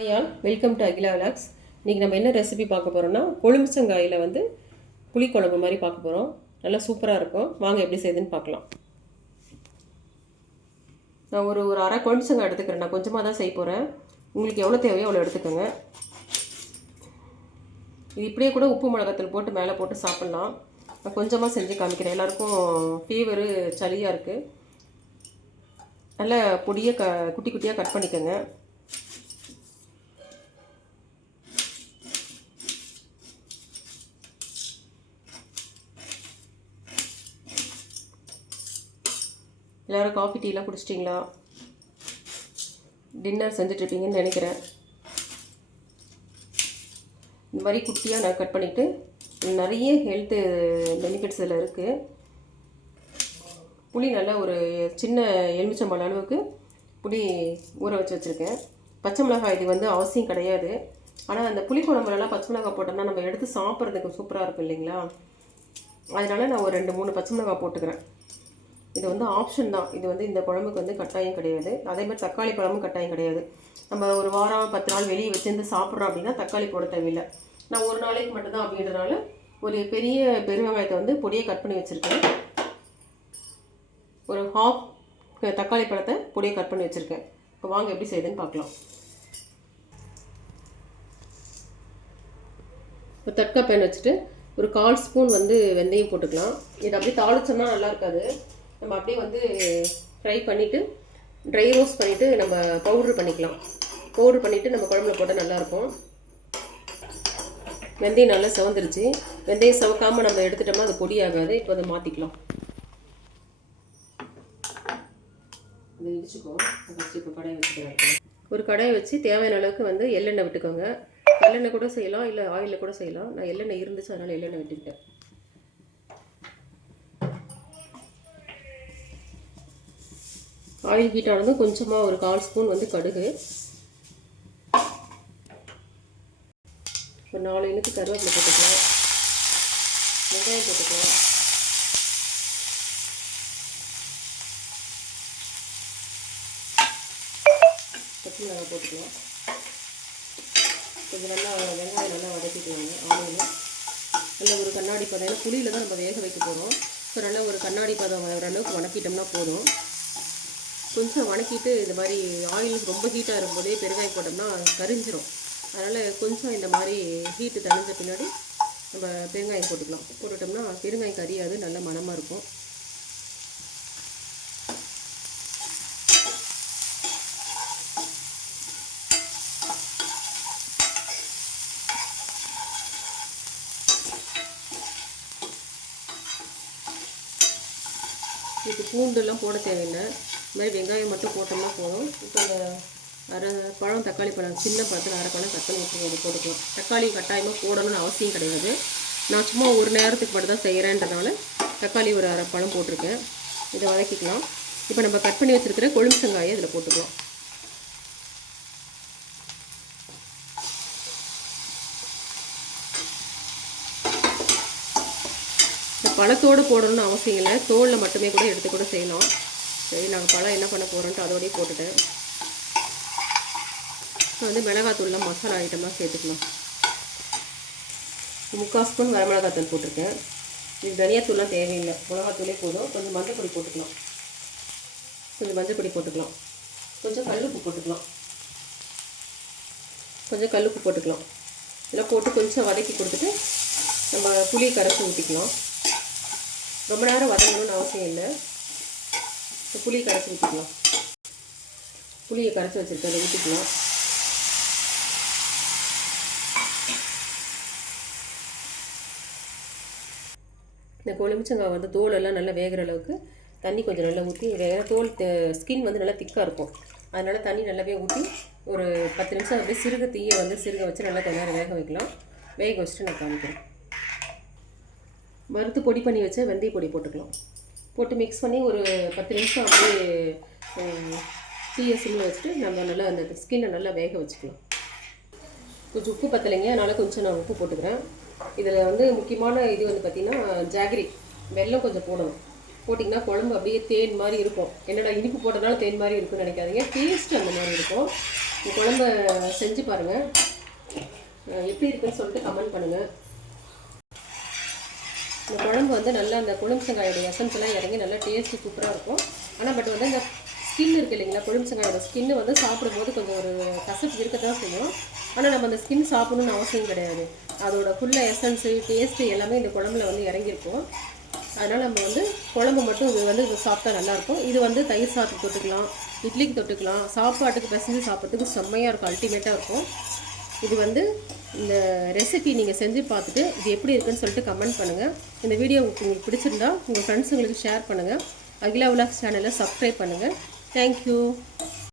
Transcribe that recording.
Hi all, welcome to Akila vlogs. இன்றைக்கி நம்ம என்ன ரெசிபி பார்க்க போகிறோம்னா கொழுமிச்சங்காயில் புளிக்குழம்பு மாதிரி பார்க்க போகிறோம். நல்லா சூப்பராக இருக்கும். வாங்க எப்படி செய்யுதுன்னு பார்க்கலாம். நான் ஒரு அரை கொழுமிச்சங்காய் எடுத்துக்கிறேன். நான் கொஞ்சமாக தான் செய்ய போகிறேன். உங்களுக்கு எவ்வளோ தேவையோ அவ்வளோ எடுத்துக்கோங்க. இது இப்படியே கூட உப்பு மிளகாத்தூள் போட்டு மேலே போட்டு சாப்பிட்லாம். நான் கொஞ்சமாக செஞ்சு காமிக்கிறேன். எல்லாேருக்கும் ஃபீவரு சளியாக இருக்குது. நல்லா பொடியை குட்டி குட்டியாக கட் பண்ணிக்கோங்க. எல்லோரும் காஃபி டீலாம் குடிச்சிட்டிங்களா? டின்னர் செஞ்சிட்ருப்பீங்கன்னு நினைக்கிறேன். இந்த மாதிரி குட்டியாக நான் கட் பண்ணிவிட்டு நிறைய ஹெல்த்து பெனிஃபிட்ஸ் இதில் இருக்குது. புளி நல்லா ஒரு சின்ன எலுமிச்சம்பழம் அளவுக்கு புளி ஊற வச்சுருக்கேன். பச்சை மிளகாய் இது அவசியம் கிடையாது. ஆனால் அந்த புளி குழம்புலலாம் பச்சை மிளகாய் போட்டோம்னா நம்ம எடுத்து சாப்பிட்றதுக்கு சூப்பராக இருக்கும் இல்லைங்களா? அதனால் நான் ஒரு 2-3 பச்சை மிளகாய் போட்டுக்கிறேன். இது ஆப்ஷன் தான். இது இந்த குழம்புக்கு கட்டாயம் கிடையாது. அதே மாதிரி தக்காளி பழமும் கட்டாயம் கிடையாது. நம்ம ஒரு வாரம் 10 நாள் வெளியே வச்சுருந்து சாப்பிட்றோம் அப்படின்னா தக்காளி போட தேவையில்லை. நான் ஒரு நாளைக்கு மட்டும்தான் அப்படின்றதுனால ஒரு பெரிய பெருவெங்காயத்தை பொடியை கட் பண்ணி வச்சுருக்கேன். ஒரு ஹாஃப் தக்காளி பழத்தை பொடியை கட் பண்ணி வச்சுருக்கேன். இப்போ வாங்க எப்படி செய்யுதுன்னு பார்க்கலாம். ஒரு தட்கா பேன் வச்சுட்டு ஒரு 1/4 ஸ்பூன் வெந்தயம் போட்டுக்கலாம். இது அப்படியே தாளிச்சோம்னா நல்லா இருக்காது. நம்ம அப்படியே ஃப்ரை பண்ணிவிட்டு ட்ரை ரோஸ்ட் பண்ணிவிட்டு நம்ம பவுட்ரு பண்ணிக்கலாம். பவுட்ரு பண்ணிவிட்டு நம்ம குழம்புல போட்டால் நல்லாயிருக்கும். வெந்தயம் நல்லா செவந்துருச்சு. வெந்தயம் செவக்காமல் நம்ம எடுத்துட்டோம்னா அது பொடியாகாது. இப்போ அதை மாற்றிக்கலாம். அதை இடிச்சுக்கோ. ஃபஸ்ட்டு இப்போ கடாயை வச்சுக்கலாம். ஒரு கடாயை வச்சு தேவையான அளவுக்கு எள்ளெண்ணெய் விட்டுக்கோங்க. எள்ளெண்ணெய் கூட செய்யலாம், இல்லை ஆயிலில் கூட செய்யலாம். நான் எள்ளெண்ணெய் இருந்துச்சு, அதனால் எள்ளெண்ணெய் விட்டுக்கிட்டேன். ஆயில் ஹீட் ஆனதும் கொஞ்சமாக ஒரு 1/4 ஸ்பூன் கடுகு, ஒரு 4 இனுக்கு கருவேப்பிலை போட்டுக்கலாம். வெங்காயம் போட்டுக்கலாம். பச்சை மிளகாய் போட்டுக்கலாம். கொஞ்சம் நல்லா வெங்காயம் நல்லா வதக்கிக்கலாங்க. ஆனியன் நல்லா ஒரு கண்ணாடி பதம், ஏன்னா புளியில் தான் நம்ம வேக வைக்க போகிறோம். ஸோ நல்லா ஒரு கண்ணாடி பதம் வர அளவுக்கு வதக்கிட்டோம்னா போதும். கொஞ்சம் வதக்கிட்டு இந்த மாதிரி ஆயில் ரொம்ப ஹீட்டாக இருக்கும்போதே பெருங்காயம் போட்டோம்னா கரிஞ்சிரும். அதனால் கொஞ்சம் இந்த மாதிரி ஹீட்டு தணிஞ்ச பின்னாடி நம்ம பெருங்காயம் போட்டுக்கலாம். போட்டுட்டோம்னா பெருங்காயம் கரியாது, நல்ல மணமாக இருக்கும். இதுக்கு பூண்டுலாம் போட தேவையில்லை. இந்த மாதிரி வெங்காயம் மட்டும் போட்டோம்னா போதும். இப்போ இந்த அரை பழம் தக்காளி பழம், சின்ன பழத்தில் அரை பழம் கட் பண்ணி வச்சுக்கோங்க, போட்டுக்கலாம். தக்காளி கட்டாயமாக போடணும்னு அவசியம் கிடையாது. நான் சும்மா ஒரு நேரத்துக்கு மட்டும் தான் செய்கிறேன்றதுனால தக்காளி ஒரு அரை பழம் போட்டிருக்கேன். இதை வதக்கிக்கலாம். இப்போ நம்ம கட் பண்ணி வச்சுருக்கிற கொழுமிச்சங்காயை இதில் போட்டுக்கலாம். பழத்தோடு போடணும்னு அவசியம் இல்லை, தோலில் மட்டுமே கூட எடுத்து கூட செய்யலாம். சரி, நாங்கள் பழம் என்ன பண்ண போகிறோன்ட்டு அதோடய போட்டுட்டேன். இப்போ மிளகாத்தூள்லாம் மசாலா ஐட்டம்லாம் சேர்த்துக்கலாம். 3/4 ஸ்பூன் வரமிளகாத்தூள் போட்டிருக்கேன். இது தனியாத்தூள்லாம் தேவையில்லை, மிளகாத்தூளே போதும். கொஞ்சம் மஞ்சள் பொடி போட்டுக்கலாம். கொஞ்சம் கல்லுப்பு போட்டுக்கலாம். இதெல்லாம் போட்டு கொஞ்சம் வதக்கி கொடுத்துட்டு நம்ம புளி கரைச்சி ஊற்றிக்கலாம். ரொம்ப நேரம் வதங்கணும்னு அவசியம் இல்லை. இப்போ புளியை கரைச்சி ஊற்றிக்கலாம். புளியை கரைச்சி வச்சுருக்கேன், அதை ஊற்றிக்கலாம். இந்த கொழுமிச்சங்காய் தோலெல்லாம் நல்லா வேகிற அளவுக்கு தண்ணி கொஞ்சம் நல்லா ஊற்றி, தோல் ஸ்கின் நல்லா திக்காக இருக்கும். அதனால் தண்ணி நல்லாவே ஊற்றி ஒரு 10 நிமிஷம் அப்படியே சிறுக தீயை சிறுக வச்சு நல்லா கொஞ்ச நேரம் வேக வைக்கலாம். வேக வச்சுட்டு நான் காமிக்கிறேன். வறுத்து பொடி பண்ணி வச்ச வெந்தய பொடி போட்டுக்கலாம். போட்டு மிக்ஸ் பண்ணி ஒரு 10 நிமிஷம் அப்படியே தீயை சிம்மில் வச்சுட்டு நம்ம நல்லா அந்த ஸ்கின்னை நல்லா வேக வச்சுக்கலாம். கொஞ்சம் உப்பு பத்தலைங்க, அதனால் கொஞ்சம் நான் உப்பு போட்டுக்கிறேன். இதில் முக்கியமான இது பார்த்திங்கன்னா ஜாகரி, வெல்லம் கொஞ்சம் போடணும். போட்டிங்கன்னா குழம்பு அப்படியே தேன் மாதிரி இருக்கும். என்னடா இனிப்பு போட்டதுனால தேன் மாதிரி இருக்குன்னு நினைக்காதீங்க, டேஸ்ட்டு அந்த மாதிரி இருக்கும். இந்த குழம்ப செஞ்சு பாருங்கள், எப்படி இருக்குன்னு சொல்லிட்டு கமெண்ட் பண்ணுங்கள். இந்த குழம்பு வந்து நல்லா அந்த கொழும்புச்சங்காயோட எசன்ஸ் எல்லாம் இறங்கி நல்லா டேஸ்ட்டு சூப்பராக இருக்கும். ஆனால் பட் வந்து இந்த ஸ்கின் இருக்குது இல்லைங்களா, கொழும்புச்சங்காயோட ஸ்கின்னு வந்து சாப்பிடும்போது கொஞ்சம் ஒரு கசப்பு இருக்க தான் செய்யும். ஆனால் நம்ம அந்த ஸ்கின் சாப்பிடணும்னு அவசியம் கிடையாது. அதோட ஃபுல்லாக எசன்ஸு டேஸ்ட்டு எல்லாமே இந்த குழம்புல வந்து இறங்கியிருக்கும். அதனால் நம்ம வந்து குழம்பு மட்டும் இது வந்து இது சாப்பிட்டா நல்லாயிருக்கும். இது வந்து தயிர் சாதத்துக்கு தொட்டுக்கலாம், இட்லிக்கு தொட்டுக்கலாம், சாப்பாட்டுக்கு பிசைஞ்சு சாப்பிட்றதுக்கு செம்மையாக இருக்கும், அல்டிமேட்டாக இருக்கும். இது வந்து இந்த ரெசிபி நீங்கள் செஞ்சு பார்த்துட்டு இது எப்படி இருக்குன்னு சொல்லிட்டு கமெண்ட் பண்ணுங்கள். இந்த வீடியோ உங்களுக்கு பிடிச்சிருந்தா உங்கள் ஃப்ரெண்ட்ஸுங்களுக்கு ஷேர் பண்ணுங்கள். அகிலா விலாக்ஸ் சேனலை சப்ஸ்கிரைப் பண்ணுங்கள். தேங்க்யூ.